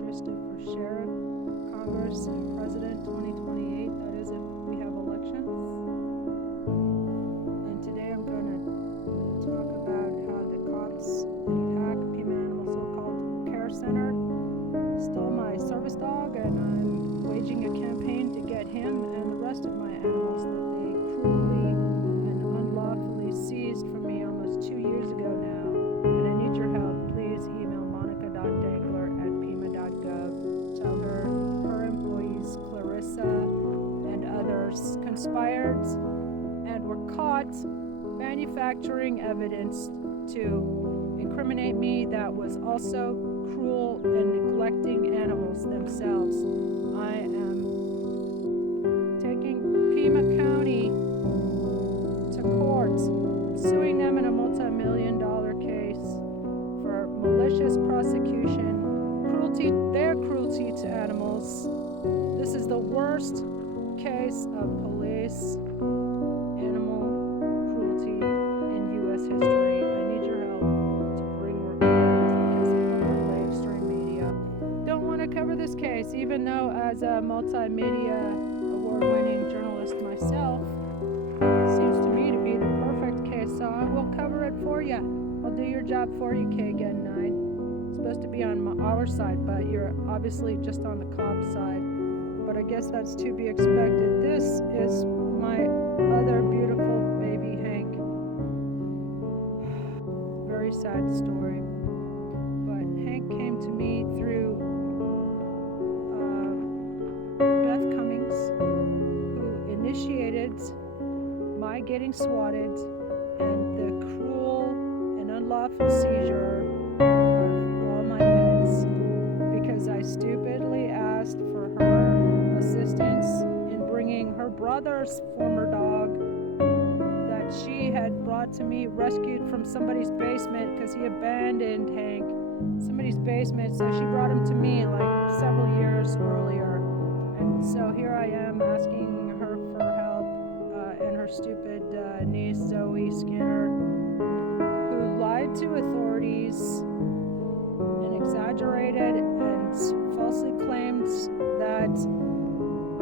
interested for sheriff, Congress, and president 2028. That is, if we have elections. And today I'm going to talk about how the cops in PACC, Pima Animal So-Called Care Center, stole my service dog, and I'm waging a campaign to get him and the rest of my animals that they cruelly and unlawfully seized from me almost 2 years ago now. And I need your help. Please email monica.dangler@pima.gov. Tell her employees, Clarissa and others, conspired and were caught manufacturing evidence to incriminate me that was also cruel and neglecting animals themselves. I am taking Pima County to court, suing them in a multi-million-dollar case for malicious prosecution, their cruelty to animals. This is the worst case of police animal cruelty in U.S. history. I need your help to bring reform because of lamestream media. Don't want to cover this case, even though as a multimedia award-winning journalist myself, seems to me to be the perfect case, so I will cover it for you. I'll do your job for you, KGUN 9. It's supposed to be on our side, but you're obviously just on the cop side. But I guess that's to be expected. This is my other beautiful baby Hank. Very sad story. But Hank came to me through Beth Cummings, who initiated my getting swatted and the cruel and unlawful seizure of all my pets, because I stupidly asked for her assistance in bringing her brother's former dog that she had brought to me, rescued from somebody's basement because he abandoned Hank. Somebody's basement, so she brought him to me like several years earlier. And so here I am asking her for help, and her stupid niece Zoe Skinner, who lied to authorities and exaggerated and falsely claimed that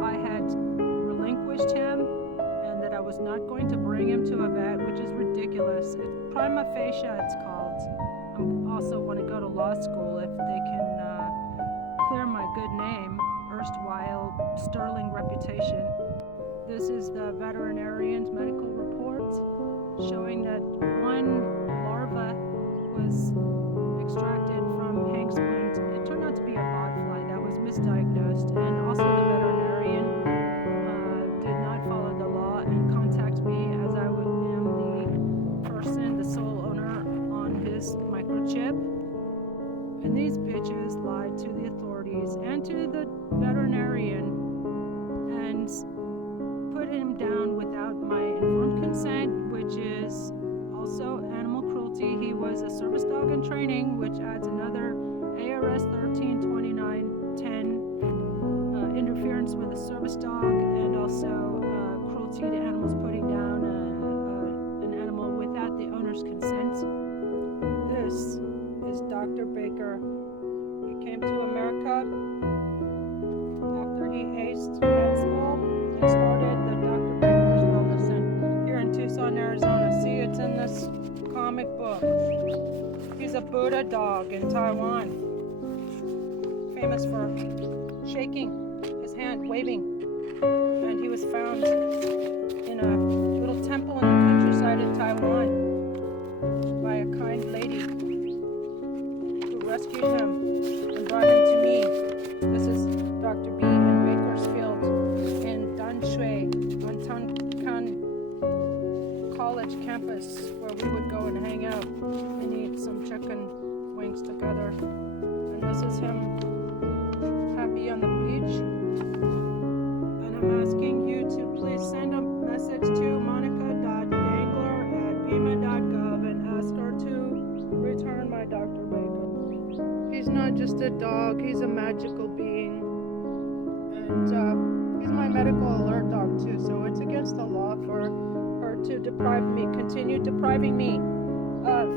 I had relinquished him and that I was not going to bring him to a vet, which is ridiculous. Prima facie, it's called. I also want to go to law school if they can clear my good name, erstwhile sterling reputation. This is the veterinarian's medical report showing that one larva was extracted from Hank's wound. It turned out to be a botfly that was misdiagnosed, and also the veterinarian did not follow the law and contact me, as I am the sole owner on his microchip. And these bitches lied to the authorities and to the veterinarian and put him down without my informed consent, which is also animal cruelty. He was a service dog in training, which adds another ARS 132910 interference with a service dog, and also cruelty to animals, putting down an animal without the owner's consent. This is Dr. Baker. He came to America after he aced med school and started the Dr. Baker's Wellness Center here in Tucson, Arizona. See, it's in this comic book. He's a Buddha dog in Taiwan, famous for shaking his hand, waving. And he was found in a little temple in the countryside in Taiwan by a kind lady who rescued him and brought him to me. This is Dr. B in Bakersfield in Danshui on Tunkan College campus, where we would go and hang out and eat some chicken wings together. And this is him happy on the beach. And I'm asking you to please send a message to monica.dangler@pima.gov and ask her to return my Dr. Baker. He's not just a dog, he's a magical being. And he's my medical alert dog too, so it's against the law for her to continue depriving me of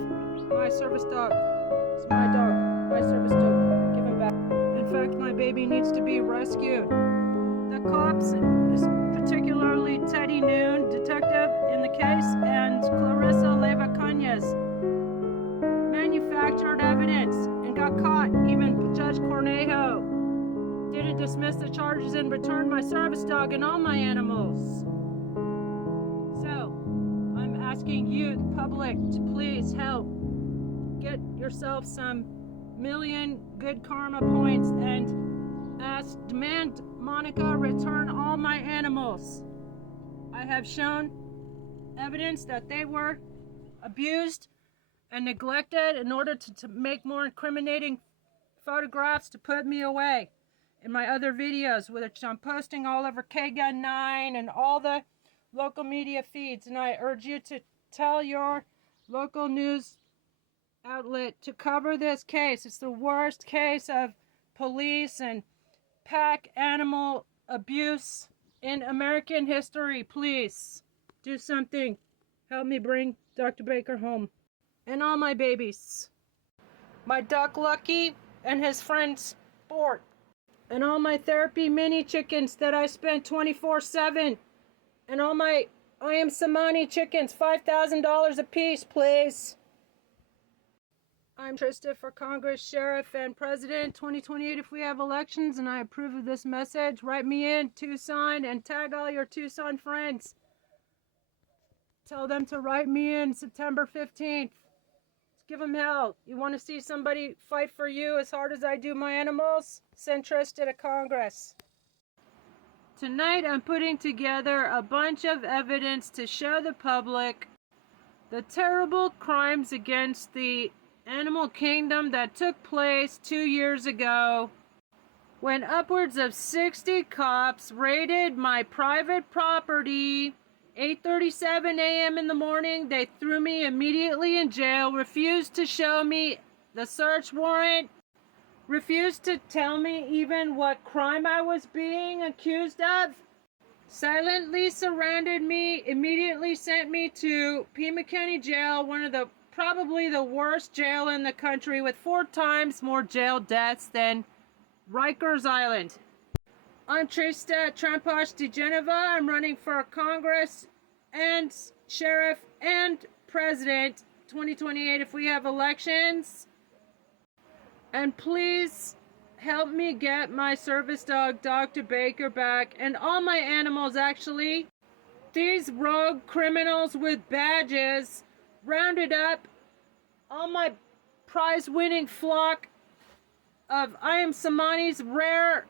my service dog. It's my dog, my service dog. Give him back. In fact, baby needs to be rescued. The cops, particularly Teddy Noon, detective in the case, and Clarissa Leva Cañas, manufactured evidence and got caught. Even Judge Cornejo didn't dismiss the charges and returned my service dog and all my animals. So, I'm asking you, the public, to please help get yourself some million good karma points and demand Monica return all my animals. I have shown evidence that they were abused and neglected in order to make more incriminating photographs to put me away in my other videos, which I'm posting all over KGUN 9 and all the local media feeds. And I urge you to tell your local news outlet to cover this case. It's the worst case of police and pack animal abuse in American history. Please do something. Help me bring Dr. Baker home. And all my babies. My duck Lucky and his friend Sport. And all my therapy mini chickens that I spent 24/7. And all my I Am Samani chickens, $5,000 a piece, please. I'm Trista for Congress, Sheriff, and President 2028 if we have elections, and I approve of this message. Write me in, Tucson, and tag all your Tucson friends. Tell them to write me in September 15th. Give them hell. You want to see somebody fight for you as hard as I do my animals? Send Trista to Congress. Tonight I'm putting together a bunch of evidence to show the public the terrible crimes against the animal kingdom that took place 2 years ago when upwards of 60 cops raided my private property. 8:37 a.m. in the morning, they threw me immediately in jail, refused to show me the search warrant, refused to tell me even what crime I was being accused of, silently surrounded me, immediately sent me to Pima County Jail, one of the probably the worst jail in the country, with 4 times more jail deaths than Rikers Island. I'm Trista Tramposh de Geneva. I'm running for Congress and Sheriff and President 2028 if we have elections. And please help me get my service dog, Dr. Baker, back, and all my animals, actually. These rogue criminals with badges rounded up all my prize-winning flock of I Am Samani's rare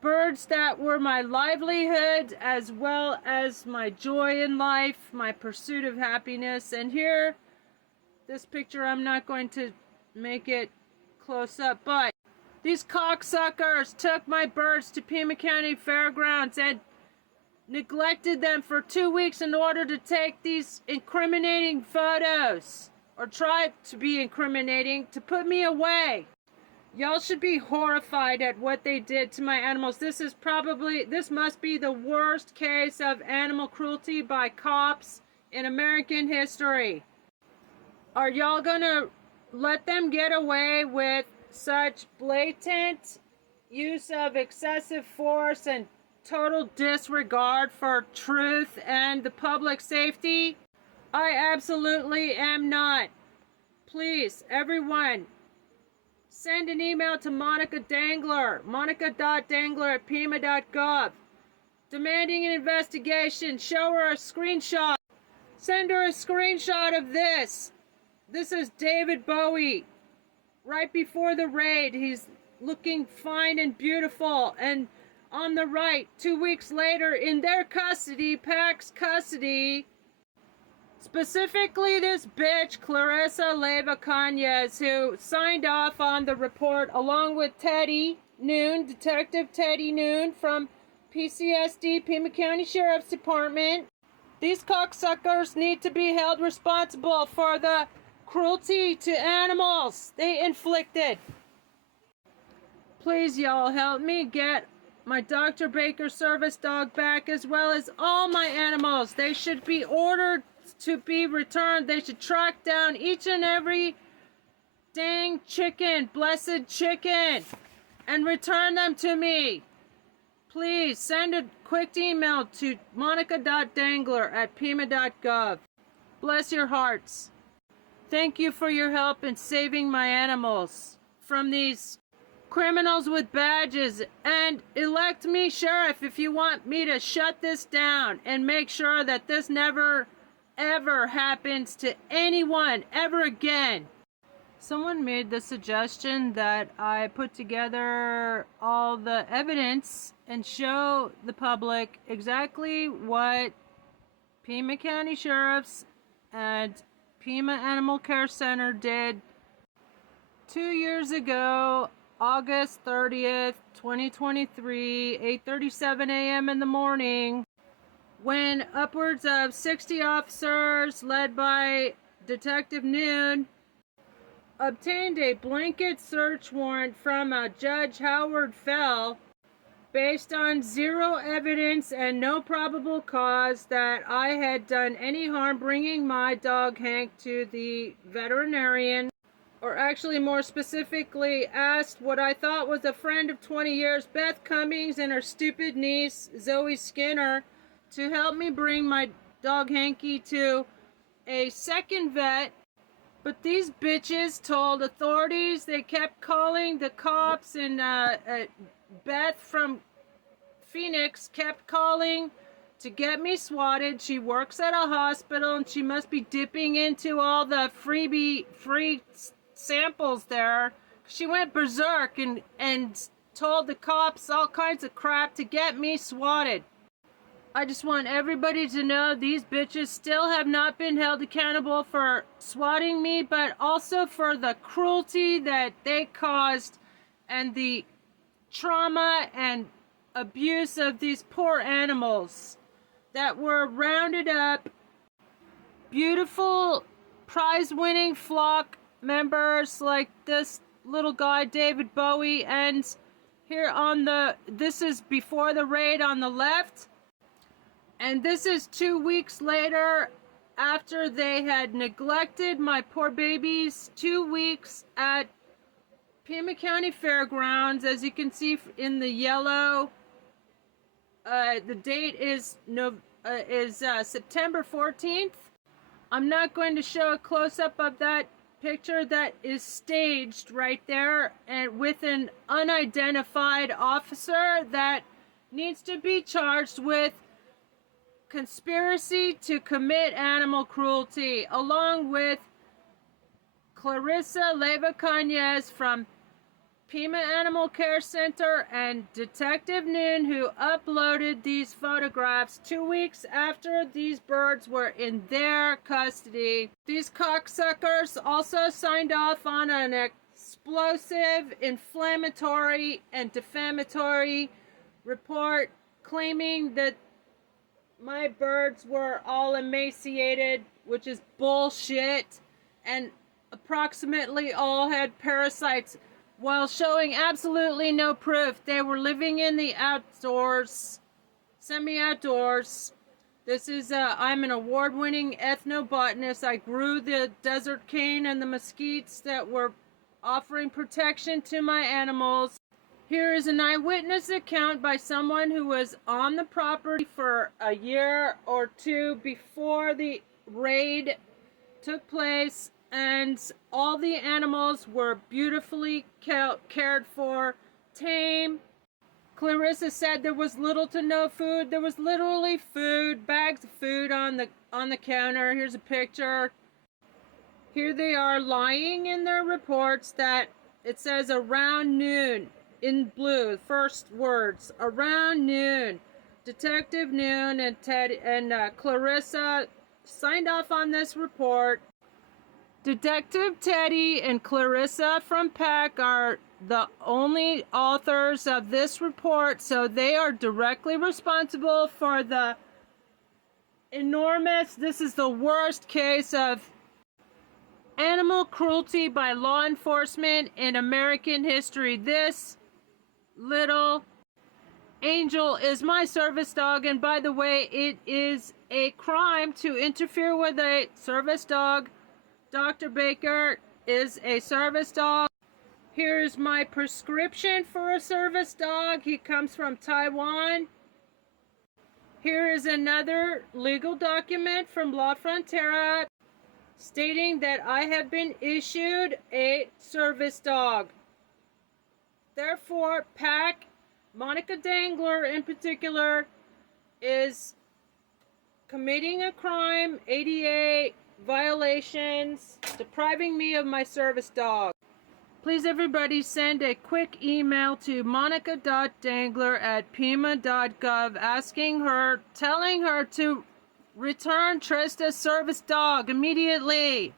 birds that were my livelihood, as well as my joy in life, my pursuit of happiness. And here, this picture, I'm not going to make it close up, but these cocksuckers took my birds to Pima County Fairgrounds and neglected them for 2 weeks in order to take these incriminating photos, or try to be incriminating, to put me away. Y'all should be horrified at what they did to my animals. This must be the worst case of animal cruelty by cops in American history. Are y'all gonna let them get away with such blatant use of excessive force and total disregard for truth and the public safety? I absolutely am not. Please, everyone, send an email to Monica Dangler, monica.dangler@pima.gov, demanding an investigation. Show her a screenshot. Send her a screenshot of this. This is David Bowie. Right before the raid, he's looking fine and beautiful. And on the right, 2 weeks later, in their custody, PACC's custody, specifically this bitch, Clarissa Leva Cañas, who signed off on the report along with Teddy Noon, Detective Teddy Noon from PCSD, Pima County Sheriff's Department. These cocksuckers need to be held responsible for the cruelty to animals they inflicted. Please, y'all, help me get my Dr. Baker service dog back, as well as all my animals. They should be ordered to be returned. They should track down each and every dang chicken, blessed chicken. and return them to me. Please send a quick email to monica.dangler@pima.gov. Bless your hearts. Thank you for your help in saving my animals from these criminals with badges, and elect me sheriff if you want me to shut this down and make sure that this never ever happens to anyone ever again. Someone made the suggestion that I put together all the evidence and show the public exactly what Pima County Sheriffs and Pima Animal Care Center did 2 years ago, August 30th, 2023, 8:37 a.m. in the morning, when upwards of 60 officers led by Detective Noon obtained a blanket search warrant from Judge Howard Fell based on zero evidence and no probable cause that I had done any harm bringing my dog Hank to the veterinarian, or actually more specifically asked what I thought was a friend of 20 years, Beth Cummings, and her stupid niece, Zoe Skinner, to help me bring my dog Hanky to a second vet. But these bitches told authorities, they kept calling the cops, and Beth from Phoenix kept calling to get me swatted. She works at a hospital and she must be dipping into all the free samples there. She went berserk and told the cops all kinds of crap to get me swatted. I just want everybody to know these bitches still have not been held accountable for swatting me, but also for the cruelty that they caused and the trauma and abuse of these poor animals that were rounded up. Beautiful prize-winning flock members like this little guy, David Bowie, and here on this is before the raid on the left. And this is 2 weeks later after they had neglected my poor babies 2 weeks at Pima County Fairgrounds. As you can see in the yellow, the date is September 14th. I'm not going to show a close-up of that picture that is staged right there and with an unidentified officer that needs to be charged with conspiracy to commit animal cruelty, along with Clarissa Leva Cañez from Pima Animal Care Center and Detective Noon, who uploaded these photographs 2 weeks after these birds were in their custody. These cocksuckers also signed off on an explosive, inflammatory, and defamatory report claiming that my birds were all emaciated, which is bullshit, and approximately all had parasites, while showing absolutely no proof. They were living in the outdoors, semi-outdoors. This is, I'm an award-winning ethnobotanist. I grew the desert cane and the mesquites that were offering protection to my animals. Here is an eyewitness account by someone who was on the property for a year or two before the raid took place, and all the animals were beautifully cared for, tame. Clarissa said there was little to no food. There was literally food, bags of food on the counter. Here's a picture. Here they are lying in their reports that it says around noon. In blue, first words, around noon. Detective Noon and Clarissa signed off on this report. Detective Teddy and Clarissa from PACC are the only authors of this report, so they are directly responsible for the enormous, this is the worst case of animal cruelty by law enforcement in American history. This little angel is my service dog, and by the way, it is a crime to interfere with a service dog. Dr. Baker is a service dog. Here's my prescription for a service dog. He comes from Taiwan. Here is another legal document from La Frontera stating that I have been issued a service dog. Therefore, PACC, Monica Dangler in particular, is committing a crime, ADA violations, depriving me of my service dog. Please everybody send a quick email to monica.dangler@pima.gov telling her to return Trista's service dog immediately.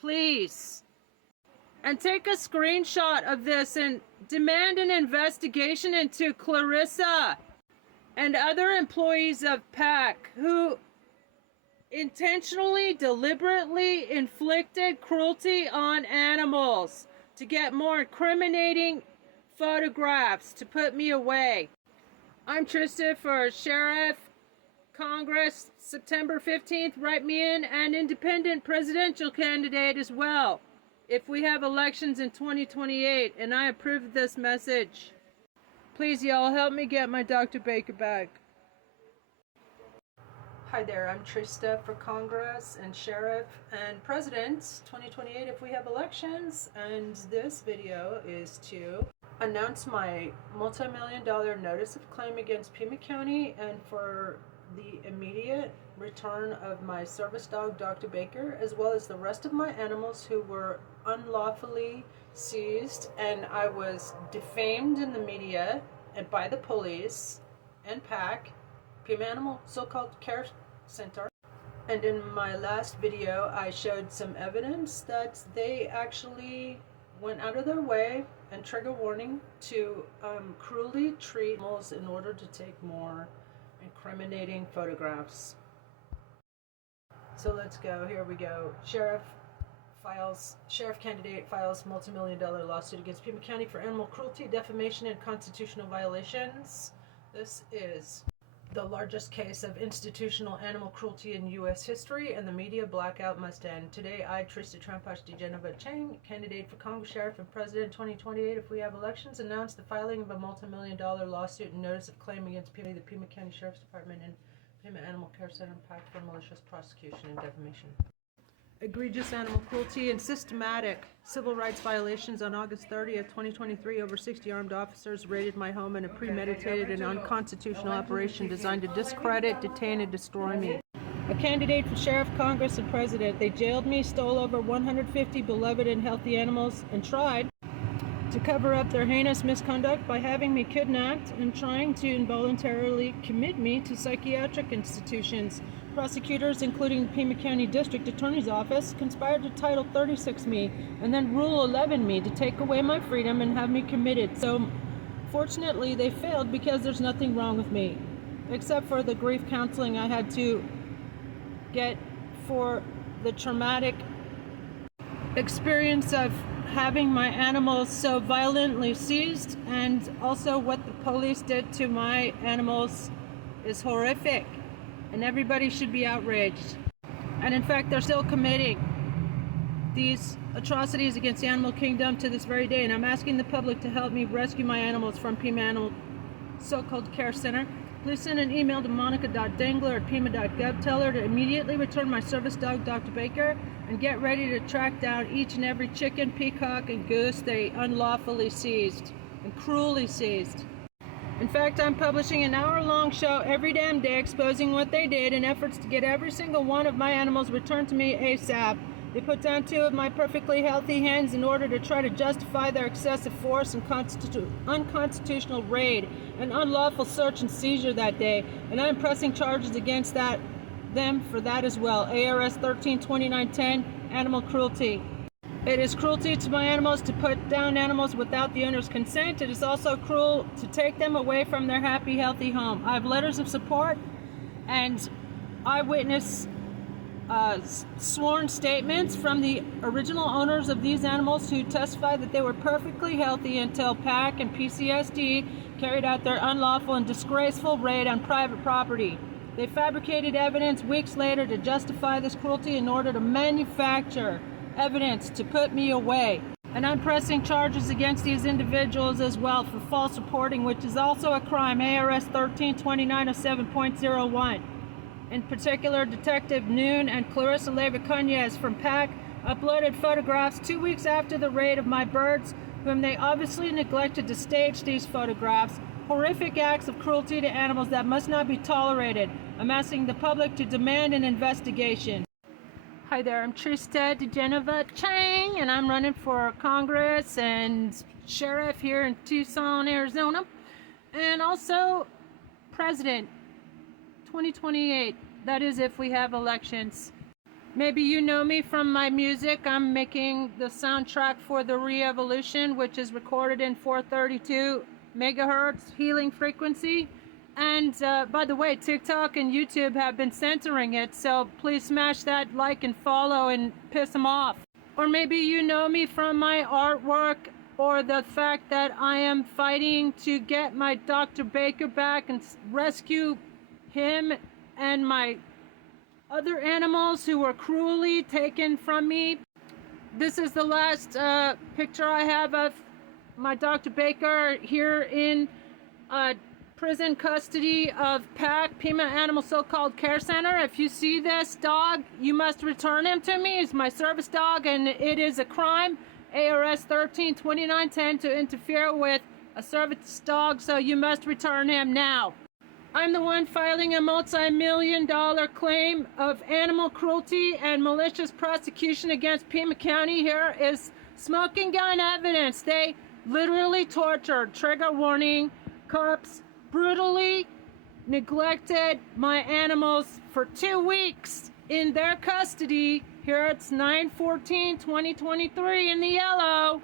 Please. And take a screenshot of this and demand an investigation into Clarissa and other employees of PACC who intentionally, deliberately inflicted cruelty on animals to get more incriminating photographs to put me away. I'm Trista for Sheriff, Congress, September 15th. Write me in, an independent presidential candidate as well, if we have elections in 2028, and I approve this message. Please, y'all, help me get my Dr. Baker back. Hi there, I'm Trista for Congress and Sheriff and President 2028 if we have elections, and this video is to announce my multi-million-dollar notice of claim against Pima County and for the immediate return of my service dog Dr. Baker, as well as the rest of my animals who were unlawfully seized, and I was defamed in the media and by the police and PACC, Pima Animal so-called Care Center. And in my last video I showed some evidence that they actually went out of their way, and trigger warning, to cruelly treat animals in order to take more incriminating photographs. So let's go. Here we go. Sheriff candidate files multi-million-dollar lawsuit against Pima County for animal cruelty, defamation, and constitutional violations. This is the largest case of institutional animal cruelty in U.S. history, and the media blackout must end. Today, I, Trista Trampash DeGenova Chang, candidate for Congress, Sheriff, and President 2028 if we have elections, announced the filing of a multi-million-dollar lawsuit and notice of claim against Pima, the Pima County Sheriff's Department, and Pima Animal Care Center PACC for malicious prosecution and defamation. Egregious animal cruelty and systematic civil rights violations. On August 30th, 2023, over 60 armed officers raided my home in a premeditated and unconstitutional operation designed to discredit, detain, and destroy me. A candidate for Sheriff, Congress, and President, they jailed me, stole over 150 beloved and healthy animals, and tried to cover up their heinous misconduct by having me kidnapped and trying to involuntarily commit me to psychiatric institutions. Prosecutors, including the Pima County District Attorney's Office, conspired to Title 36 me and then Rule 11 me to take away my freedom and have me committed. So, fortunately, they failed because there's nothing wrong with me, except for the grief counseling I had to get for the traumatic experience of having my animals so violently seized, and also what the police did to my animals is horrific. And everybody should be outraged. And in fact, they're still committing these atrocities against the animal kingdom to this very day. And I'm asking the public to help me rescue my animals from Pima Animal so-called Care Center. Please send an email to monica.dangler@pima.gov. Tell her to immediately return my service dog, Dr. Baker, and get ready to track down each and every chicken, peacock, and goose they unlawfully seized and cruelly seized. In fact, I'm publishing an hour-long show every damn day exposing what they did in efforts to get every single one of my animals returned to me ASAP. They put down 2 of my perfectly healthy hens in order to try to justify their excessive force and unconstitutional raid and unlawful search and seizure that day, and I'm pressing charges against them for that as well. ARS 13-2910, animal cruelty. It is cruelty to my animals to put down animals without the owner's consent. It is also cruel to take them away from their happy, healthy home. I have letters of support and eyewitness sworn statements from the original owners of these animals who testified that they were perfectly healthy until PACC and PCSD carried out their unlawful and disgraceful raid on private property. They fabricated evidence weeks later to justify this cruelty in order to manufacture evidence to put me away. And I'm pressing charges against these individuals as well for false reporting, which is also a crime, ARS 132907.01. In particular, Detective Noon and Clarissa Leyva-Cunez from PACC uploaded photographs 2 weeks after the raid of my birds, whom they obviously neglected to stage these photographs. Horrific acts of cruelty to animals that must not be tolerated. I'm asking the public to demand an investigation. Hi there, I'm Trista DeGeneva Chang, and I'm running for Congress and Sheriff here in Tucson, Arizona, and also President 2028. That is if we have elections. Maybe you know me from my music. I'm making the soundtrack for The Re-Evolution, which is recorded in 432 megahertz healing frequency. And by the way, TikTok and YouTube have been censoring it, so please smash that like and follow and piss them off. Or maybe you know me from my artwork, or the fact that I am fighting to get my Dr. Baker back and rescue him and my other animals who were cruelly taken from me. This is the last picture I have of my Dr. Baker here in prison custody of PACC, Pima Animal So-Called Care Center. If you see this dog, you must return him to me. He's my service dog, and it is a crime, ARS 132910, to interfere with a service dog, so you must return him now. I'm the one filing a multi-million-dollar claim of animal cruelty and malicious prosecution against Pima County. Here is smoking gun evidence. They literally tortured, trigger warning, cops brutally neglected my animals for 2 weeks in their custody. Here it's 9/14/2023 in the yellow.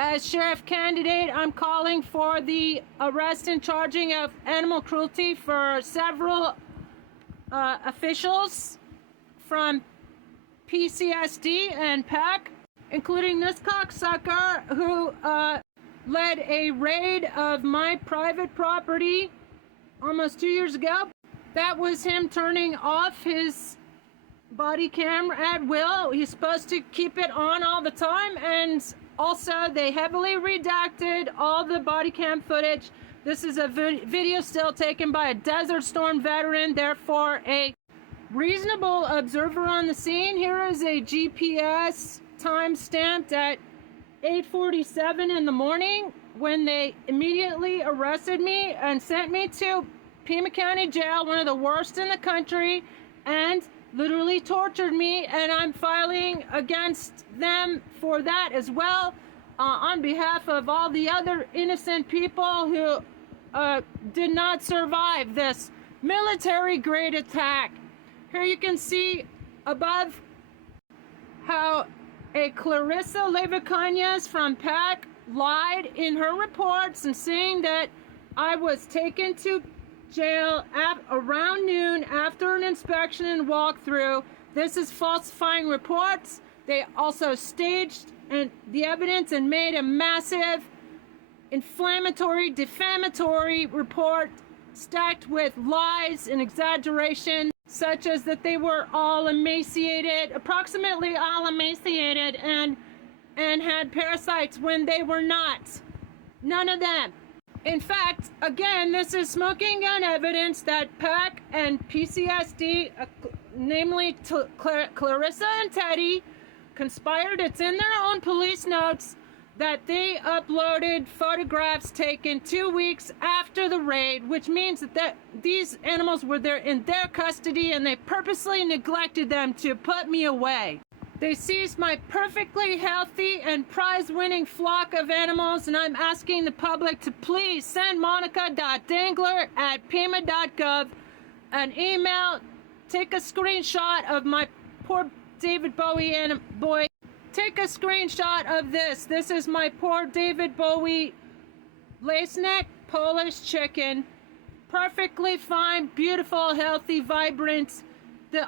As sheriff candidate, I'm calling for the arrest and charging of animal cruelty for several officials from PCSD and PACC, including this cocksucker who led a raid of my private property almost 2 years ago. That was him turning off his body camera at will. He's supposed to keep it on all the time, and also they heavily redacted all the body cam footage. This is a video still taken by a Desert Storm veteran, therefore a reasonable observer on the scene. Here is a GPS time stamped at 8:47 in the morning when they immediately arrested me and sent me to Pima County Jail, one of the worst in the country, and literally tortured me, and I'm filing against them for that as well, on behalf of all the other innocent people who did not survive this military-grade attack. Here you can see above how a Clarissa Leyva-Cunez from PACC lied in her reports and saying that I was taken to jail at around noon after an inspection and walkthrough. This is falsifying reports. They also staged the evidence and made a massive inflammatory, defamatory report stacked with lies and exaggeration, such as that they were all emaciated, approximately all emaciated, and had parasites when they were not. None of them. In fact, again, this is smoking gun evidence that PACC and PCSD, namely Clarissa and Teddy, conspired. It's in their own police notes that they uploaded photographs taken 2 weeks after the raid, which means that these animals were there in their custody, and they purposely neglected them to put me away. They seized my perfectly healthy and prize-winning flock of animals, and I'm asking the public to please send monica.dangler@pima.gov an email. Take a screenshot of my poor David Bowie boy. Take a screenshot of this. This is my poor David Bowie lace neck Polish chicken. Perfectly fine, beautiful, healthy, vibrant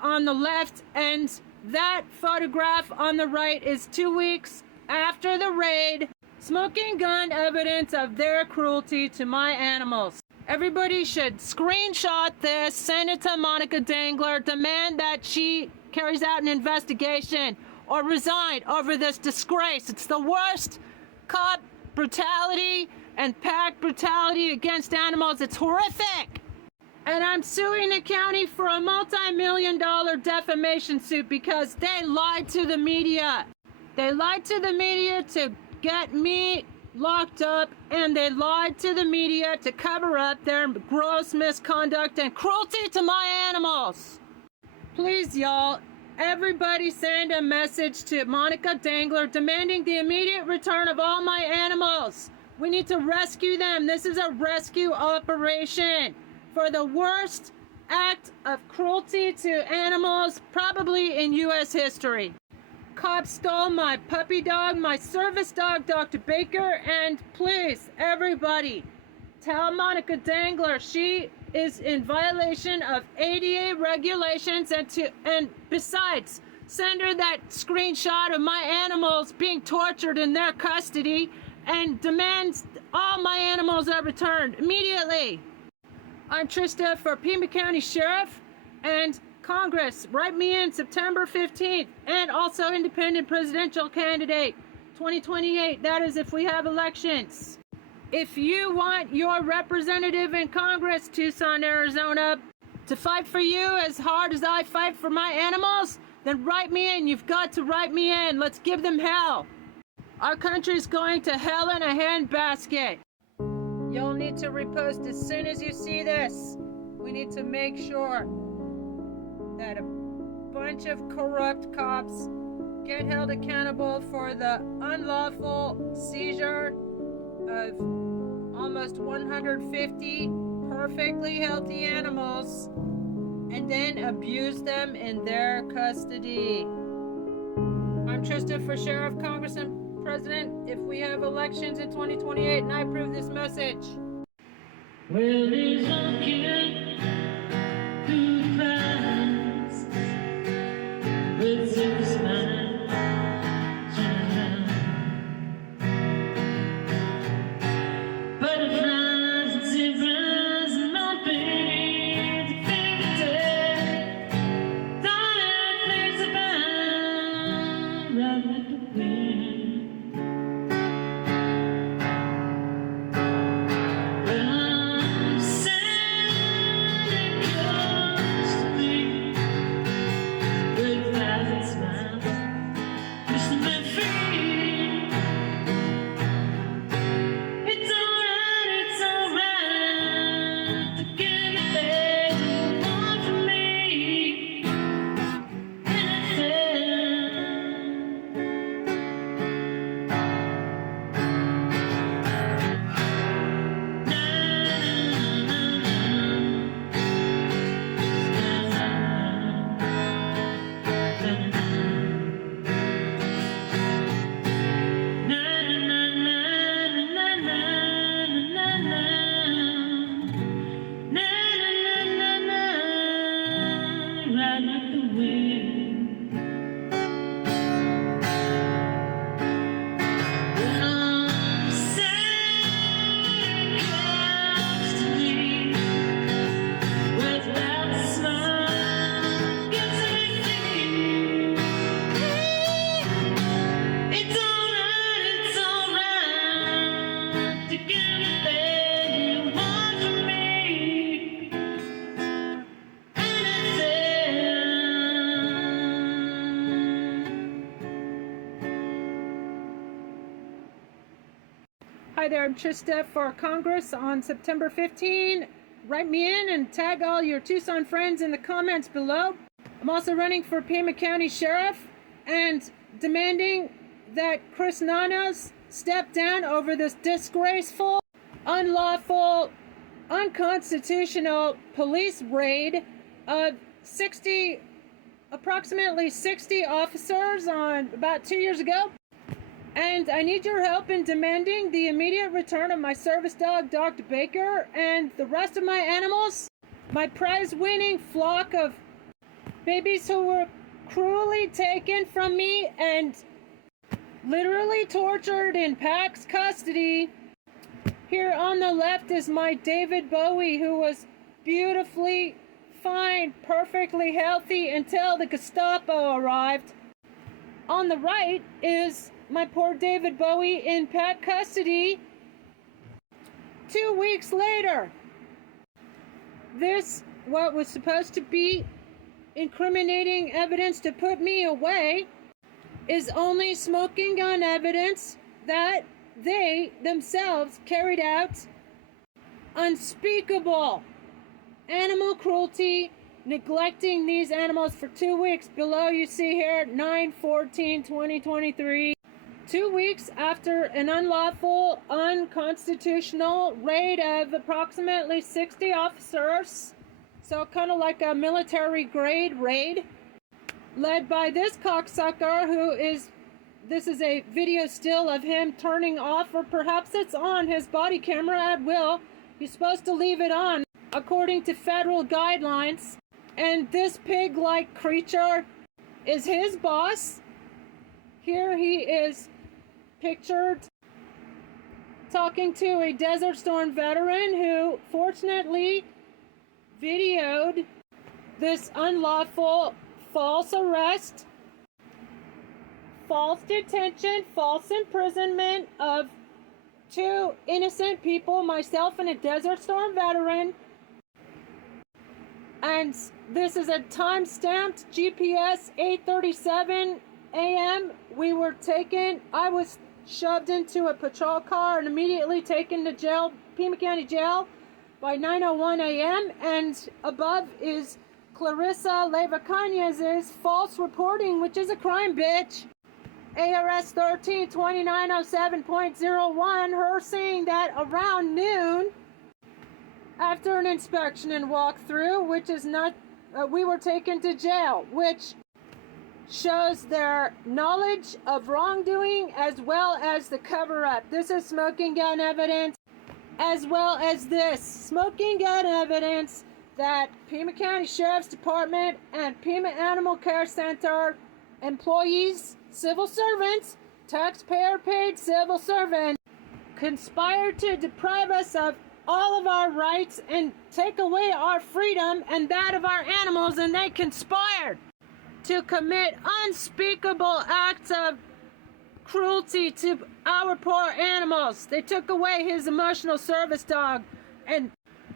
on the left, and that photograph on the right is 2 weeks after the raid. Smoking gun evidence of their cruelty to my animals. Everybody should screenshot this, send it to Monica Dangler, demand that she carries out an investigation, or resign over this disgrace. It's the worst cop brutality and PACC brutality against animals. It's horrific. And I'm suing the county for a multi-million-dollar defamation suit because they lied to the media. They lied to the media to get me locked up, and they lied to the media to cover up their gross misconduct and cruelty to my animals. Please, y'all, everybody send a message to Monica Dangler demanding the immediate return of all my animals. We need to rescue them. This is a rescue operation for the worst act of cruelty to animals probably in U.S. history. Cops stole my puppy dog, my service dog, Dr. Baker, and please, everybody, tell Monica Dangler she is in violation of ADA regulations, and besides, send her that screenshot of my animals being tortured in their custody and demands all my animals are returned immediately. I'm Trista for Pima County Sheriff and Congress. Write me in September 15th, and also independent presidential candidate 2028. That is if we have elections. If you want your representative in Congress, Tucson, Arizona, to fight for you as hard as I fight for my animals, then write me in. You've got to write me in. Let's give them hell. Our country's going to hell in a handbasket. You'll need to repost as soon as you see this. We need to make sure that a bunch of corrupt cops get held accountable for the unlawful seizure of almost 150 perfectly healthy animals and then abuse them in their custody. I'm Trista for Sheriff, Congress, and President if we have elections in 2028, and I approve this message. Well, there's a kid who cries with his mind around. Butterflies and zebras and mountains and fairy tales. Darling things abound right with the wind. Hi there, I'm Trista for Congress on September 15. Write me in and tag all your Tucson friends in the comments below. I'm also running for Pima County Sheriff and demanding that Kris step down over this disgraceful, unlawful, unconstitutional police raid of approximately 60 officers on about 2 years ago. And I need your help in demanding the immediate return of my service dog, Dr. Baker, and the rest of my animals. My prize-winning flock of babies who were cruelly taken from me and literally tortured in PACC's custody. Here on the left is my David Bowie, who was beautifully fine, perfectly healthy until the Gestapo arrived. On the right is my poor David Bowie in PACC custody 2 weeks later. This, what was supposed to be incriminating evidence to put me away, is only smoking gun evidence that they themselves carried out unspeakable animal cruelty, neglecting these animals for 2 weeks. Below you see here 9/14/2023, 2 weeks after an unlawful, unconstitutional raid of approximately 60 officers, so kind of like a military grade raid, led by this cocksucker this is a video still of him turning off, or perhaps it's on, his body camera at will. He's supposed to leave it on according to federal guidelines. And this pig-like creature is his boss. Here he is pictured talking to a Desert Storm veteran who fortunately videoed this unlawful false arrest, false detention, false imprisonment of 2 innocent people, myself and a Desert Storm veteran. And this is a time-stamped GPS 8:37 a.m. We were taken, I was shoved into a patrol car and immediately taken to jail, Pima County Jail, by 9:01 a.m. And above is Clarissa Leyva Cañez's false reporting, which is a crime, bitch. ARS 13-2907.01, her saying that around noon, after an inspection and walkthrough, which is not, we were taken to jail, which shows their knowledge of wrongdoing as well as the cover-up. This is smoking gun evidence, as well as this smoking gun evidence that Pima County Sheriff's Department and Pima Animal Care Center employees, civil servants, taxpayer-paid civil servants, conspired to deprive us of all of our rights and take away our freedom and that of our animals, and they conspired to commit unspeakable acts of cruelty to our poor animals. They took away his emotional service dog, and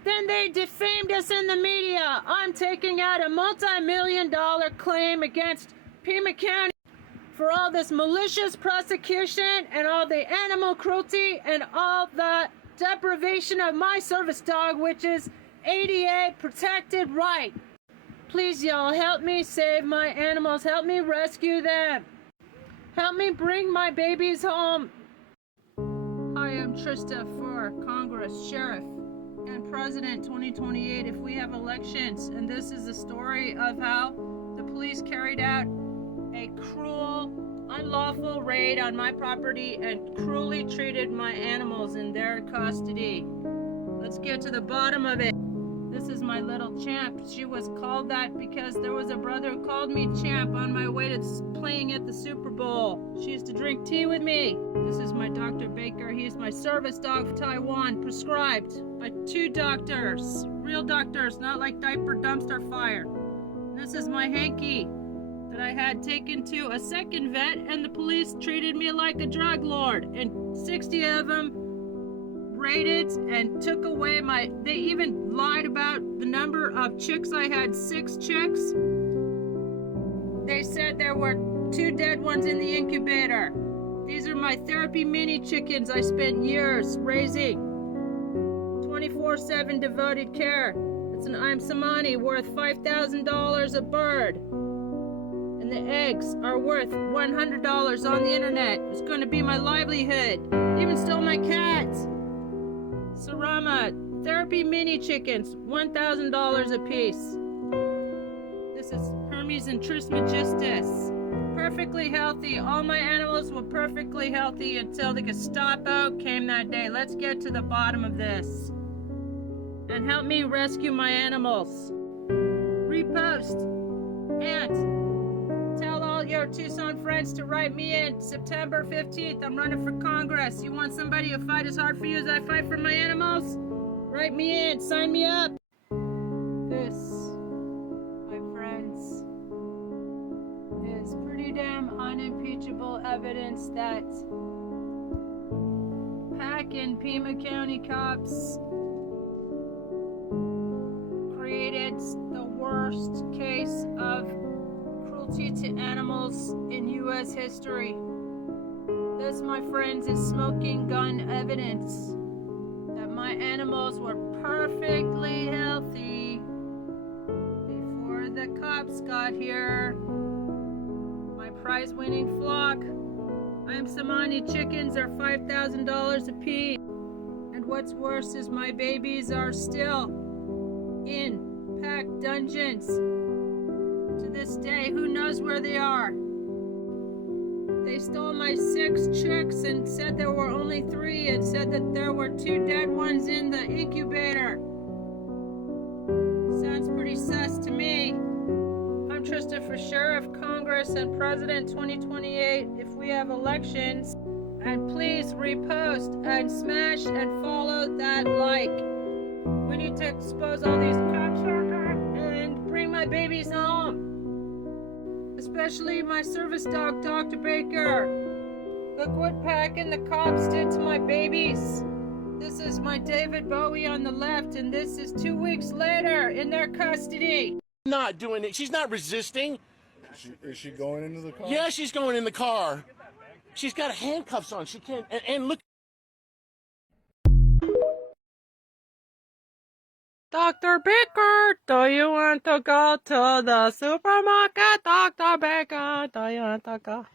then they defamed us in the media. I'm taking out a multi-million-dollar claim against Pima County for all this malicious prosecution and all the animal cruelty and all the deprivation of my service dog, which is ADA protected right. Please, y'all, help me save my animals. Help me rescue them. Help me bring my babies home. Hi, I'm Trista for Congress, Sheriff, and President 2028 if we have elections. And this is the story of how the police carried out a cruel, unlawful raid on my property and cruelly treated my animals in their custody. Let's get to the bottom of it. This is my little champ. She was called that because there was a brother who called me champ on my way to playing at the Super Bowl. She used to drink tea with me. This is my Dr. Baker. He's my service dog of Taiwan, prescribed by 2 doctors. Real doctors, not like diaper dumpster fire. This is my Hanky that I had taken to a second vet, and the police treated me like a drug lord, and 60 of them raided and took away they even lied about the number of chicks. I had 6 chicks. They said there were 2 dead ones in the incubator. These are my therapy mini chickens I spent years raising. 24/7 devoted care. It's an Imsamani worth $5,000 a bird. And the eggs are worth $100 on the internet. It's going to be my livelihood. Even stole my cats. Sarama therapy mini chickens, $1,000 a piece. This is Hermes and Trismegistus. Perfectly healthy. All my animals were perfectly healthy until the Gestapo came that day. Let's get to the bottom of this. And help me rescue my animals. Repost. And tell all your Tucson friends to write me in. September 15th, I'm running for Congress. You want somebody to fight as hard for you as I fight for my animals? Write me in. Sign me up. This, my friends, is pretty damn unimpeachable evidence that PACC and Pima County cops created the worst case of cruelty to animals in U.S. history. This, my friends, is smoking gun evidence that my animals were perfectly healthy before the cops got here. My prize-winning flock, Samani chickens, are $5,000 apiece. And what's worse is my babies are still in PACC dungeons. To this day, who knows where they are? They stole my 6 chicks and said there were only 3 and said that there were 2 dead ones in the incubator. Sounds pretty sus to me. I'm Trista for Sheriff, Congress, and President 2028 if we have elections. And please repost and smash and follow that like. We need to expose all these cocksuckers and bring my babies home. Especially my service dog, Dr. Baker. Look what PACC and the cops did to my babies. This is my David Bowie on the left, and this is 2 weeks later in their custody. Not doing it. She's not resisting. Is she going into the car? Yeah, she's going in the car. She's got handcuffs on. She can't. And look. Dr. Baker, do you want to go to the supermarket? Dr. Baker, do you want to go?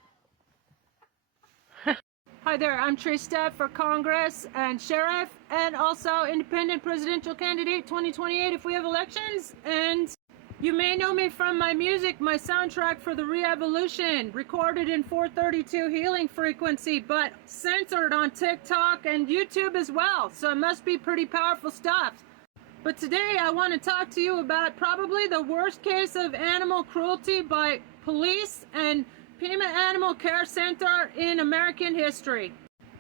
Hi there, I'm Trista for Congress and Sheriff, and also Independent Presidential Candidate 2028 if we have elections. And you may know me from my music, my soundtrack for the Re-Evolution, recorded in 432 healing frequency, but censored on TikTok and YouTube as well, so it must be pretty powerful stuff. But today I want to talk to you about probably the worst case of animal cruelty by police and Pima Animal Care Center in American history.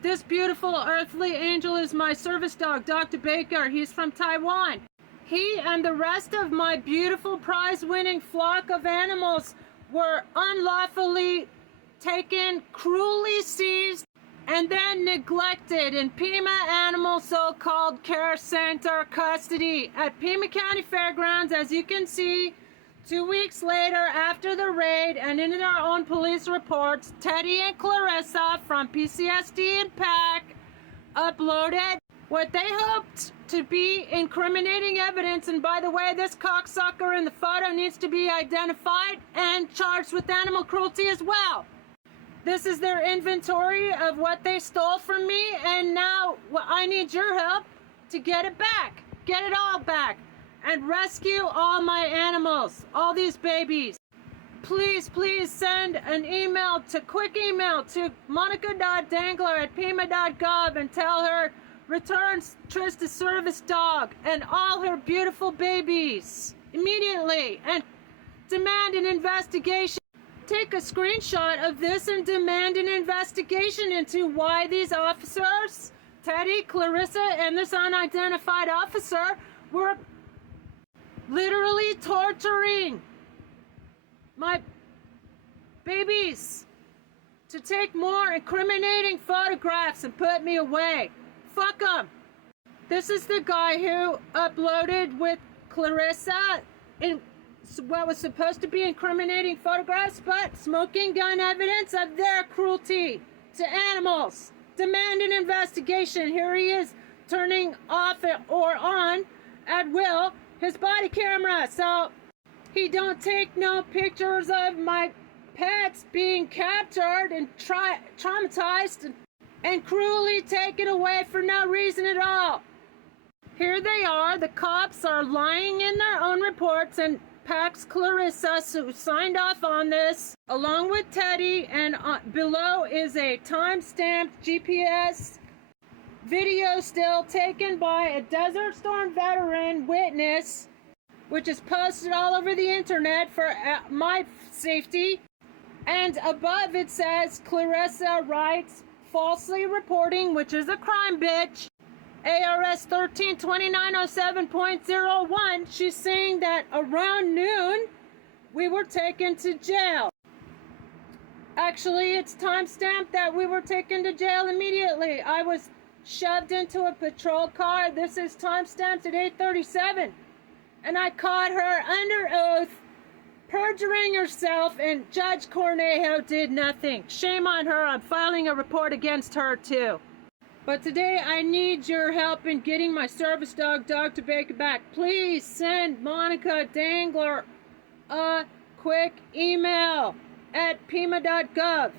This beautiful earthly angel is my service dog, Dr. Baker. He's from Taiwan. He and the rest of my beautiful prize-winning flock of animals were unlawfully taken, cruelly seized, and then neglected in Pima Animal so-called care center custody at Pima County Fairgrounds. As you can see, 2 weeks later after the raid, and in our own police reports, Teddy and Clarissa from PCSD and PACC uploaded what they hoped to be incriminating evidence. And by the way, this cocksucker in the photo needs to be identified and charged with animal cruelty as well. This is their inventory of what they stole from me, and now I need your help to get it back. Get it all back. And rescue all my animals, all these babies. Please, please send an email quick email to monica.dangler@pima.gov and tell her returns Trista's service dog and all her beautiful babies immediately, and demand an investigation. Take a screenshot of this and demand an investigation into why these officers, Teddy, Clarissa, and this unidentified officer, were literally torturing my babies to take more incriminating photographs and put me away. Fuck them. This is the guy who uploaded with Clarissa in what was supposed to be incriminating photographs, but smoking gun evidence of their cruelty to animals. Demand an investigation. Here he is turning off or on at will his body camera, so he don't take no pictures of my pets being captured and traumatized and cruelly taken away for no reason at all. Here they are. The cops are lying in their own reports, and PACC's Clarissa, who signed off on this, along with Teddy, and below is a time-stamped GPS video still taken by a Desert Storm veteran witness, which is posted all over the internet for my safety. And above it says, Clarissa writes, falsely reporting, which is a crime, bitch. ARS 132907.01, she's saying that around noon, we were taken to jail. Actually, it's timestamped that we were taken to jail immediately. I was shoved into a patrol car. This is timestamped at 8:37. And I caught her under oath, perjuring herself, and Judge Cornejo did nothing. Shame on her. I'm filing a report against her, too. But today, I need your help in getting my service dog, Dr. Baker, back. Please send Monica Dangler a quick email at pima.gov.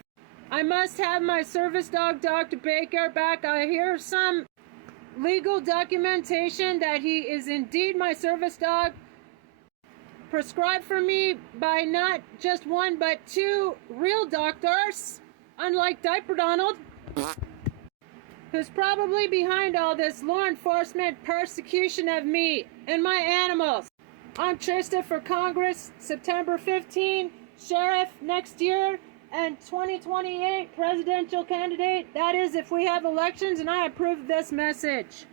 I must have my service dog, Dr. Baker, back. I hear some legal documentation that he is indeed my service dog, prescribed for me by not just one but two real doctors, unlike Diaper Donald, who's probably behind all this law enforcement persecution of me and my animals. I'm Trista for Congress, September 15, sheriff next year, and 2028 presidential candidate. That is if we have elections, and I approve this message.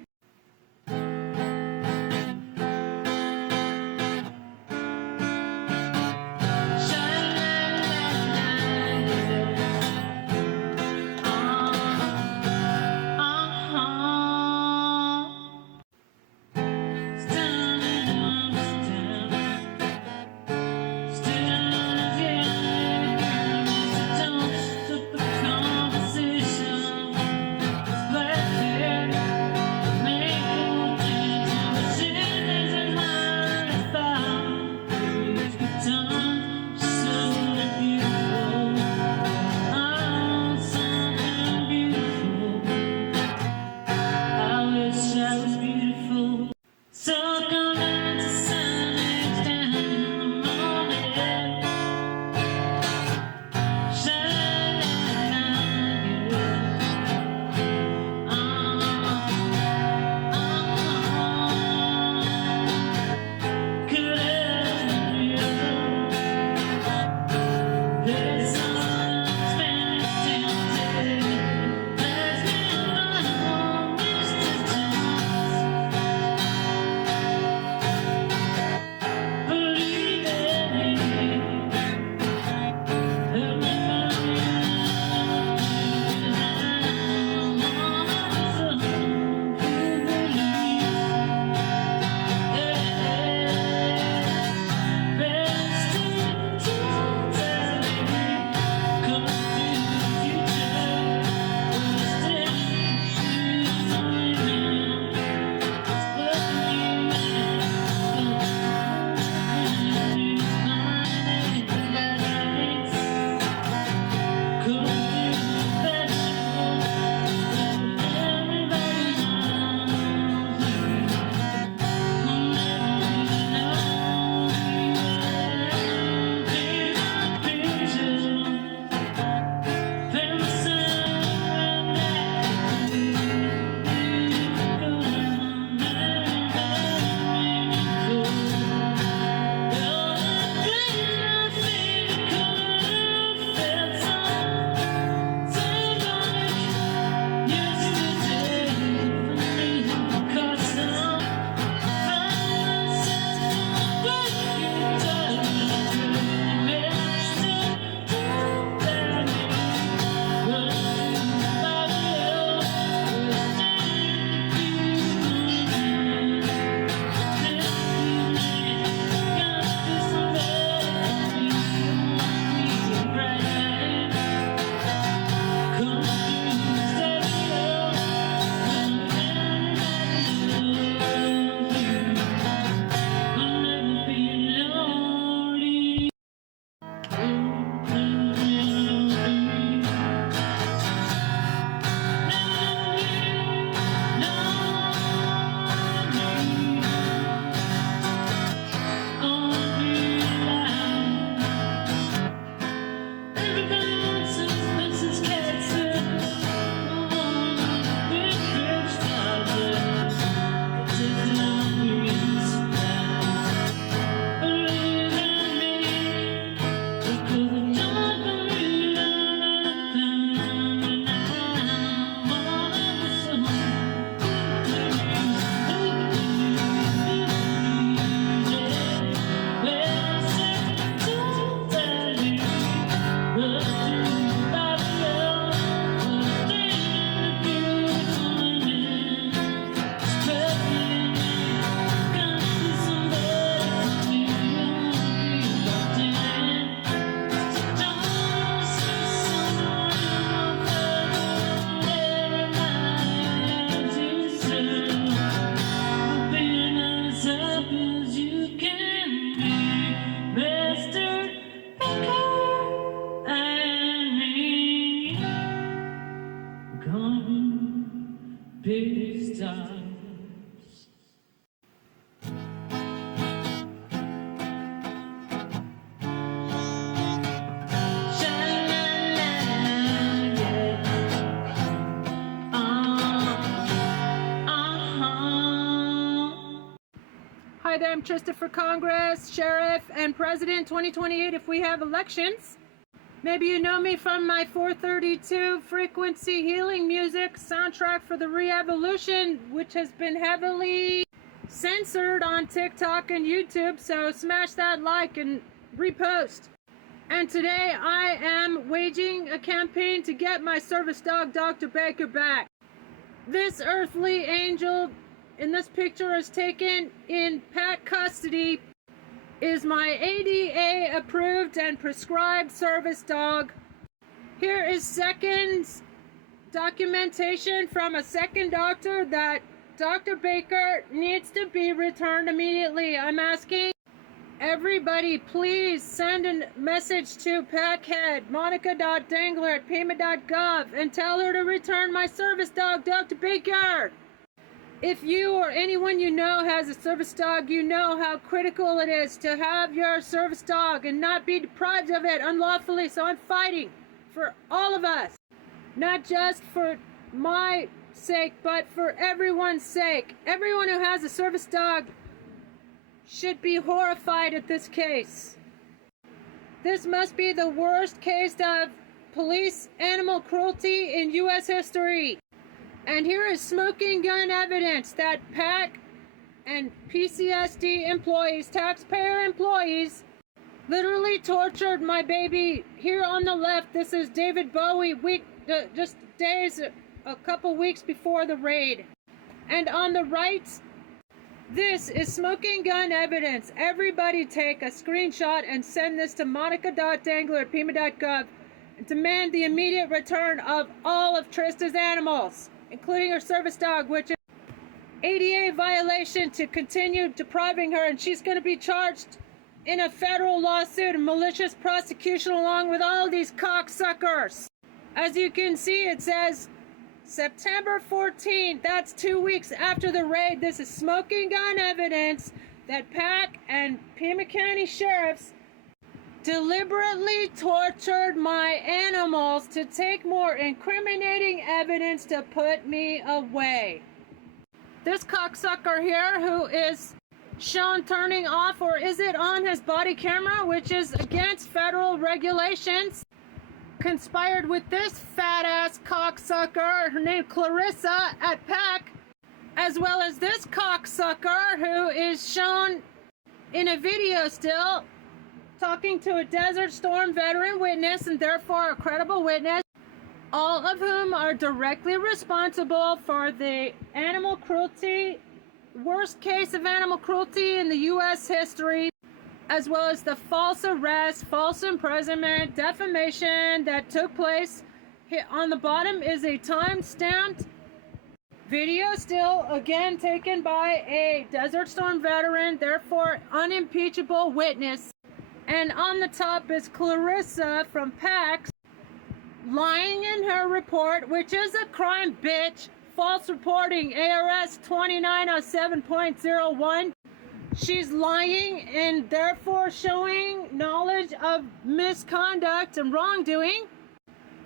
MeidasTouch. Hi there, I'm Trista for Congress, Sheriff, and President 2028 if we have elections. Maybe you know me from my 432 frequency healing music soundtrack for the Re-Evolution, which has been heavily censored on TikTok and YouTube, so smash that like and repost. And today I am waging a campaign to get my service dog, Dr. Baker, back. This earthly angel in this picture is taken in PACC custody, is my ADA approved and prescribed service dog. Here is second documentation from a second doctor that Dr. Baker needs to be returned immediately. I'm asking everybody, please send a message to PACC head monica.dangler@payment.gov and tell her to return my service dog, Dr. Baker. If you or anyone you know has a service dog, you know how critical it is to have your service dog and not be deprived of it unlawfully. So I'm fighting for all of us, not just for my sake, but for everyone's sake. Everyone who has a service dog should be horrified at this case. This must be the worst case of police animal cruelty in U.S. history. And here is smoking gun evidence that PACC and PCSD employees, taxpayer employees, literally tortured my baby. Here on the left, this is David Bowie, just days, a couple weeks before the raid. And on the right, this is smoking gun evidence. Everybody take a screenshot and send this to monica.dangler@pima.gov and demand the immediate return of all of Trista's animals, including her service dog, which is ADA violation to continue depriving her, and she's going to be charged in a federal lawsuit and malicious prosecution along with all these cocksuckers. As you can see, it says September 14th, that's 2 weeks after the raid. This is smoking gun evidence that PACC and Pima County sheriffs deliberately tortured my animals to take more incriminating evidence to put me away. This cocksucker here, who is shown turning off, or is it on his body camera, which is against federal regulations, conspired with this fat-ass cocksucker, her name Clarissa, at PACC, as well as this cocksucker who is shown in a video still talking to a Desert Storm veteran witness and therefore a credible witness, all of whom are directly responsible for the animal cruelty, worst case of animal cruelty in the U.S. history, as well as the false arrest, false imprisonment, defamation that took place. On the bottom is a time-stamped video still, again taken by a Desert Storm veteran, therefore unimpeachable witness. And on the top is Clarissa from PACC lying in her report, which is a crime, bitch. False reporting, ARS 2907.01. She's lying and therefore showing knowledge of misconduct and wrongdoing,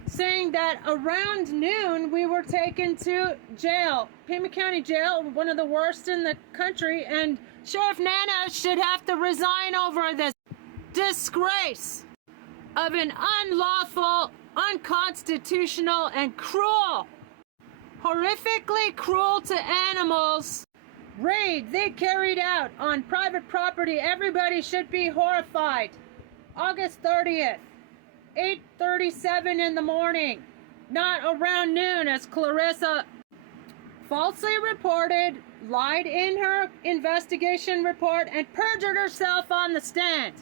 saying that around noon we were taken to jail, Pima County Jail, one of the worst in the country, and Sheriff Nana should have to resign over this disgrace of an unlawful, unconstitutional, and cruel, horrifically cruel to animals raid they carried out on private property. Everybody should be horrified. August 30th, 8:37 in the morning, not around noon, as Clarissa falsely reported, lied in her investigation report, and perjured herself on the stand,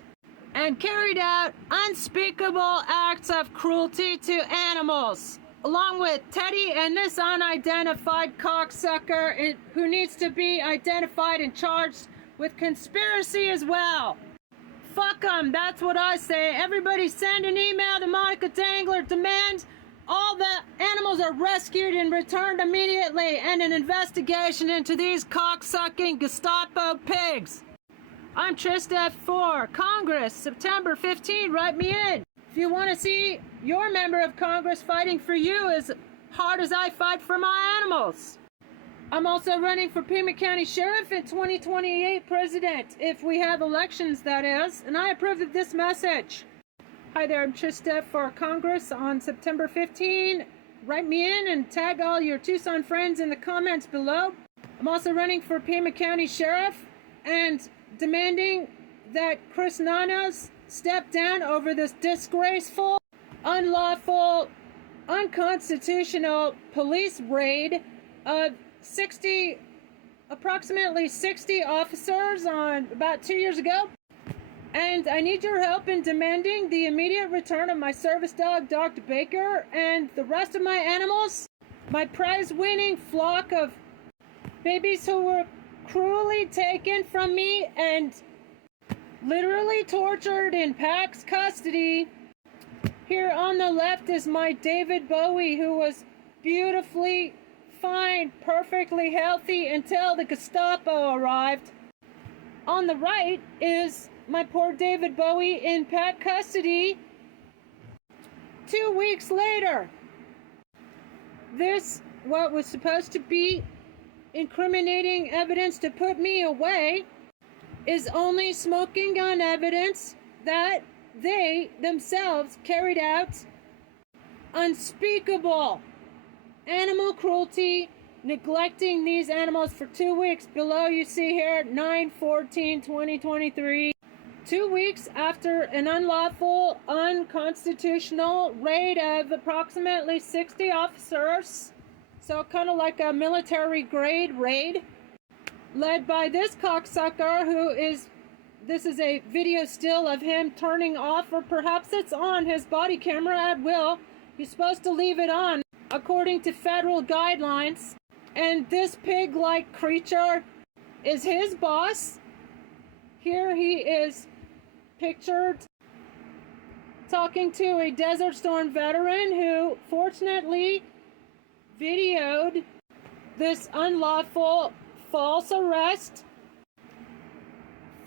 and carried out unspeakable acts of cruelty to animals, along with Teddy and this unidentified cocksucker who needs to be identified and charged with conspiracy as well. Fuck them, that's what I say. Everybody send an email to Monica Dangler, demand all the animals are rescued and returned immediately, and an investigation into these cocksucking Gestapo pigs. I'm Trista for Congress, September 15. Write me in. If you want to see your member of Congress fighting for you as hard as I fight for my animals. I'm also running for Pima County Sheriff in 2028 President, if we have elections, that is, and I approve of this message. Hi there, I'm Trista for Congress on September 15. Write me in and tag all your Tucson friends in the comments below. I'm also running for Pima County Sheriff and demanding that Kris step down over this disgraceful, unlawful, unconstitutional police raid of approximately 60 officers on about 2 years ago. And I need your help in demanding the immediate return of my service dog, Dr. Baker, and the rest of my animals, my prize-winning flock of babies who were cruelly taken from me and literally tortured in PACC's custody. Here on the left is my David Bowie, who was beautifully fine, perfectly healthy until the Gestapo arrived. On the right is my poor David Bowie in PACC custody 2 weeks later. This, what was supposed to be incriminating evidence to put me away, is only smoking gun evidence that they themselves carried out unspeakable animal cruelty, neglecting these animals for 2 weeks. Below you see here 9/14/2023, 2 weeks after an unlawful, unconstitutional raid of approximately 60 officers, so kind of like a military grade raid, led by this cocksucker this is a video still of him turning off, or perhaps it's on, his body camera at will. You're supposed to leave it on according to federal guidelines. And this pig-like creature is his boss. Here he is pictured talking to a Desert Storm veteran who fortunately videoed this unlawful false arrest,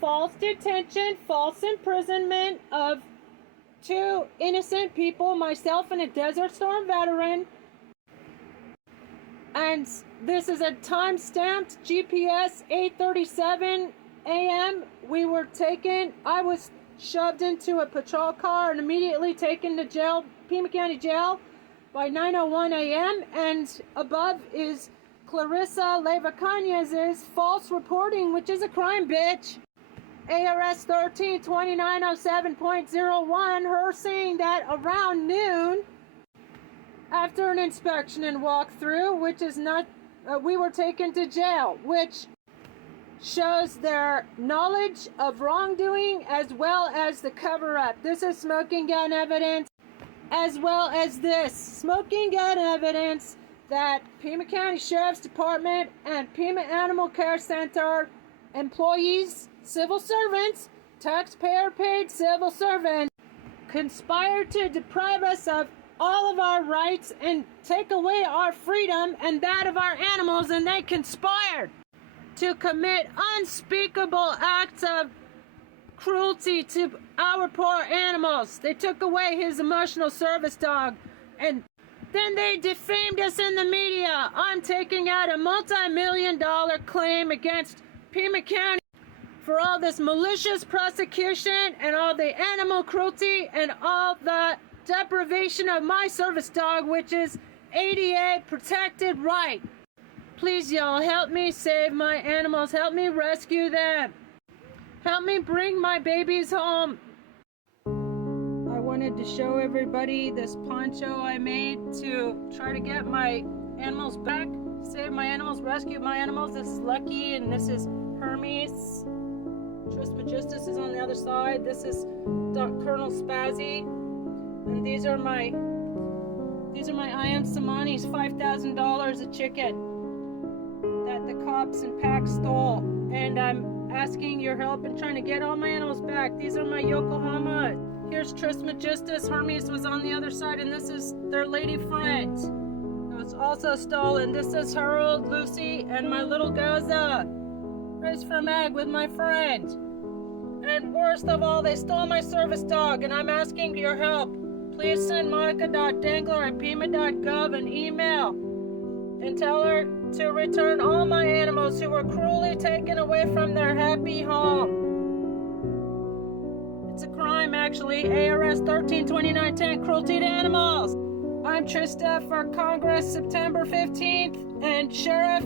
false detention, false imprisonment of 2 innocent people, myself and a Desert Storm veteran. And this is a time-stamped GPS 8:37 a.m. I was shoved into a patrol car and immediately taken to jail, Pima County Jail, by 9:01 a.m. And above is Clarissa Leva-Cañez's false reporting, which is a crime, bitch. ARS 13-2907.01, her saying that around noon, after an inspection and walkthrough, which is not, we were taken to jail, which shows their knowledge of wrongdoing as well as the cover-up. This is smoking gun evidence, as well as this smoking gun evidence that Pima County Sheriff's Department and Pima Animal Care Center employees, civil servants, taxpayer-paid civil servants, conspired to deprive us of all of our rights and take away our freedom and that of our animals, and they conspired to commit unspeakable acts of cruelty to our poor animals. They took away his emotional service dog, and then they defamed us in the media. I'm taking out a multi-million-dollar claim against Pima County for all this malicious prosecution and all the animal cruelty and all the deprivation of my service dog, which is ADA protected right. Please, y'all, help me save my animals. Help me rescue them. Help me bring my babies home. I wanted to show everybody this poncho I made to try to get my animals back, save my animals, rescue my animals. This is Lucky, and this is Hermes. Trismegistus is on the other side. This is Colonel Spazzy. And these are my I Am Samani's $5,000 a chicken that the cops and PACC stole. And I'm asking your help in trying to get all my animals back. These are my Yokohama Here's Trismegistus. Hermes was on the other side, and this is their lady friend. It was also stolen. This is Harold, Lucy, and my little Goza. Raised from egg with my friend. And worst of all, they stole my service dog, and I'm asking your help. Please send monica.dangler@pima.gov an email and tell her to return all my animals who were cruelly taken away from their happy home. It's a crime, actually. ARS 132910, cruelty to animals. I'm Trista for Congress September 15th and Sheriff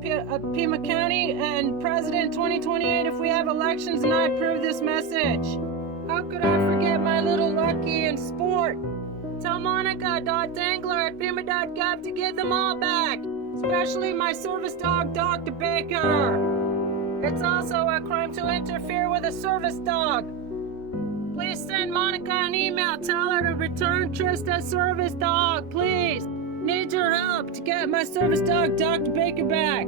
Pima County and President 2028 if we have elections, and I approve this message. How could I forget my little Lucky in sport? Tell monica.dangler@pima.gov to get them all back, especially my service dog, Dr. Baker. It's also a crime to interfere with a service dog. Please send Monica an email. Tell her to return Trista's service dog, please. Need your help to get my service dog, Dr. Baker, back.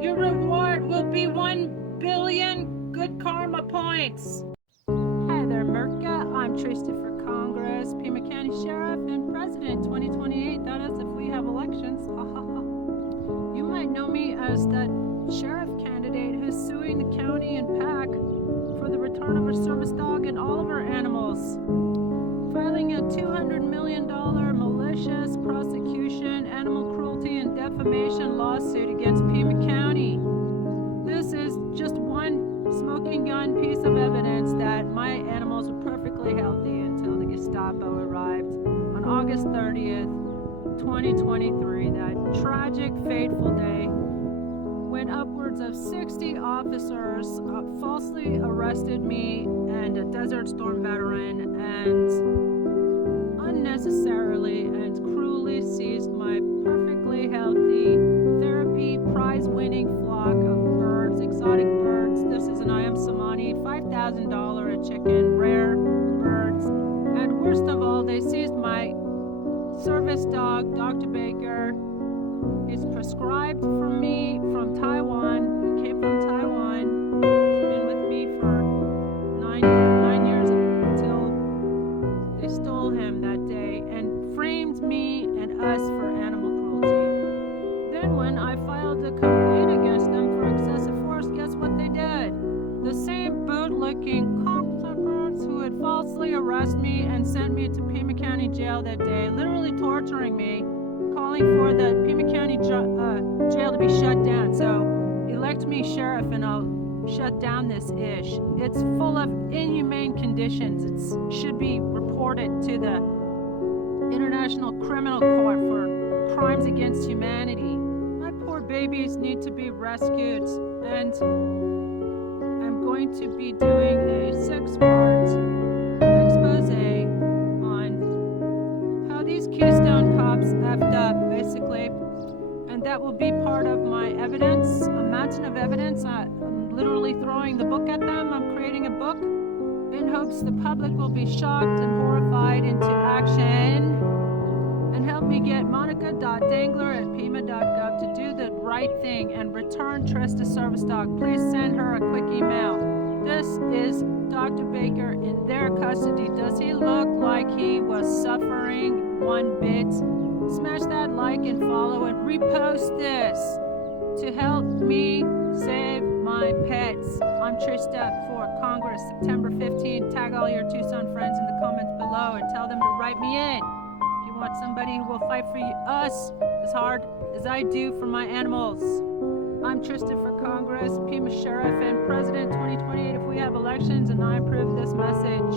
Your reward will be 1 billion good karma points. Hi there, Merca. I'm Trista for Congress, Pima County Sheriff, and President 2028. That is if we have elections. You might know me as that sheriff candidate who's suing the county and PACC for the return of our service dog and all of our animals. Filing a $200 million malicious prosecution, animal cruelty, and defamation lawsuit against Pima County. This is just one smoking gun piece of evidence that my animals were perfectly healthy until the Gestapo arrived on August 30th, 2023, that tragic, fateful day when upwards of 60 officers falsely arrested me and a Desert Storm veteran and unnecessarily and cruelly seized my perfectly healthy, therapy prize-winning flock of birds, exotic birds. This is an Ayam Samani, $5,000 a chicken, rare birds. And worst of all, they seized my service dog, Dr. Baker. He's prescribed for me from Taiwan. He came from Taiwan. He's been with me for nine years until they stole him that day and framed me and us for animal cruelty. Then when I filed a complaint against them for excessive force, guess what they did? The same bootlicking cocksuckers who had falsely arrested me and sent me to Pima County Jail that day, literally torturing me, calling for the Pima County jail to be shut down. So elect me sheriff and I'll shut down this ish. It's full of inhumane conditions. It should be reported to the International Criminal Court for crimes against humanity. My poor babies need to be rescued, and I'm going to be doing a 6-part expose on how these Keystone cops effed up, basically. And that will be part of my evidence, a mountain of evidence. I'm literally throwing the book at them. I'm creating a book in hopes the public will be shocked and horrified into action. And help me get monica.dangler@pima.gov to do the right thing and return Trista's service dog. Please send her a quick email. This is Dr. Baker in their custody. Does he look like he was suffering one bit? Smash that like and follow and repost this to help me save my pets. I'm Trista for Congress, September 15th. Tag all your Tucson friends in the comments below and tell them to write me in. If you want somebody who will fight for us as hard as I do for my animals. I'm Trista for Congress, Pima Sheriff, and President 2028 if we have elections, and I approve this message.